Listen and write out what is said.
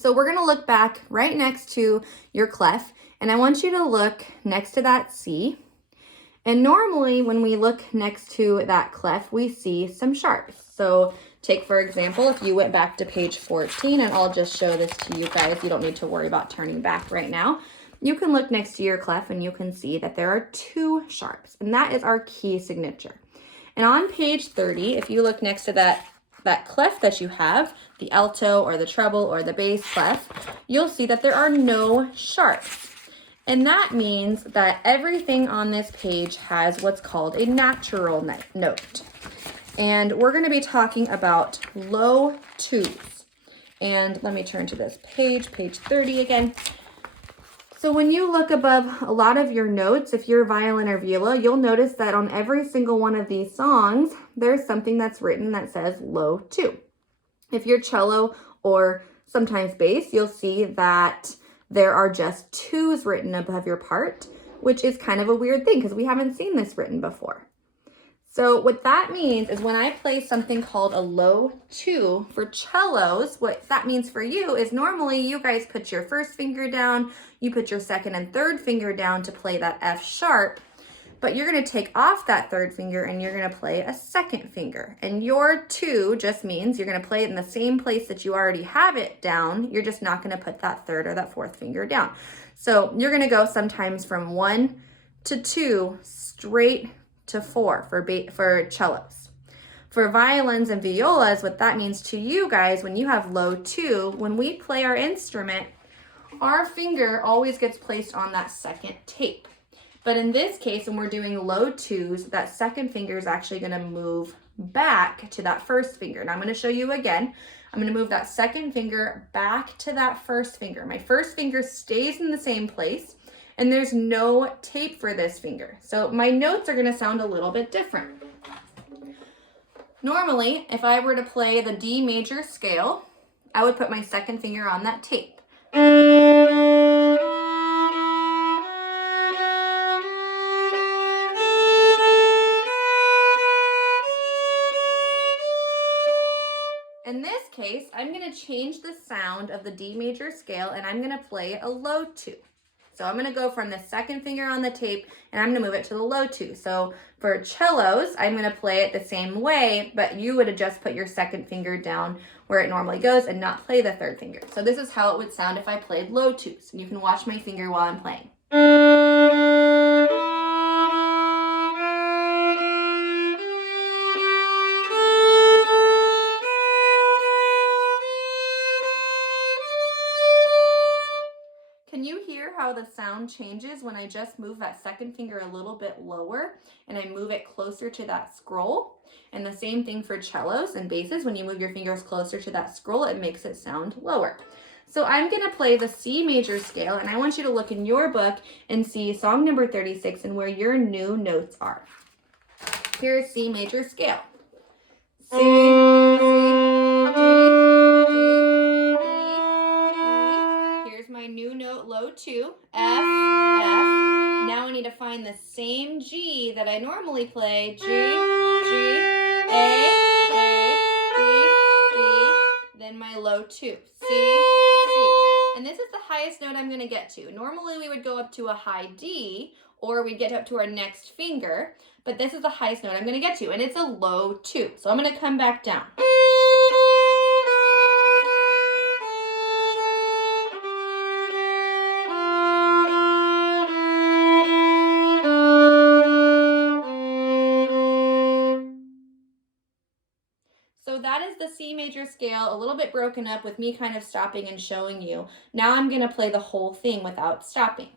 So we're gonna look back right next to your clef, and I want you to look next to that C. And normally when we look next to that clef, we see some sharps. So take, for example, if you went back to page 14, and I'll just show this to you guys. You don't need to worry about turning back right now. You can look next to your clef and you can see that there are 2 sharps, and that is our key signature. And on page 30, if you look next to that clef that you have, the alto or the treble or the bass clef, you'll see that there are no sharps. And that means that everything on this page has what's called a natural note. And we're going to be talking about low 2's. And let me turn to this page 30 again. So when you look above a lot of your notes, if you're violin or viola, you'll notice that on every single one of these songs, there's something that's written that says low 2. If you're cello or sometimes bass, you'll see that there are just 2's written above your part, which is kind of a weird thing because we haven't seen this written before. So what that means is when I play something called a low 2 for cellos, what that means for you is normally you guys put your first finger down, you put your second and third finger down to play that F sharp, but you're going to take off that third finger and you're going to play a second finger. And your 2 just means you're going to play it in the same place that you already have it down. You're just not going to put that third or that fourth finger down. So you're going to go sometimes from 1 to 2 straight to 4 for cellos. For violins and violas, what that means to you guys, when you have low 2, when we play our instrument, our finger always gets placed on that second tape. But in this case, when we're doing low 2's, that second finger is actually going to move back to that first finger. And I'm going to show you again. I'm going to move that second finger back to that first finger. My first finger stays in the same place, and there's no tape for this finger. So my notes are going to sound a little bit different. Normally, if I were to play the D major scale, I would put my second finger on that tape. In this case, I'm going to change the sound of the D major scale and I'm going to play a low 2. So I'm going to go from the second finger on the tape and I'm going to move it to the low 2. So for cellos, I'm going to play it the same way, but you would have just put your second finger down where it normally goes and not play the third finger. So this is how it would sound if I played low 2's. And you can watch my finger while I'm playing. Can you hear how the sound changes when I just move that second finger a little bit lower and I move it closer to that scroll? And the same thing for cellos and basses. When you move your fingers closer to that scroll, it makes it sound lower. So I'm going to play the C major scale, and I want you to look in your book and see song number 36 and where your new notes are. Here's C major scale. C, my new note, low 2, F, F. Now I need to find the same G that I normally play, G, G, A, B, then my low 2, C, C. And this is the highest note I'm going to get to. Normally we would go up to a high D, or we'd get up to our next finger, but this is the highest note I'm going to get to, and it's a low 2. So I'm going to come back down. So that is the C major scale, a little bit broken up with me kind of stopping and showing you. Now I'm going to play the whole thing without stopping.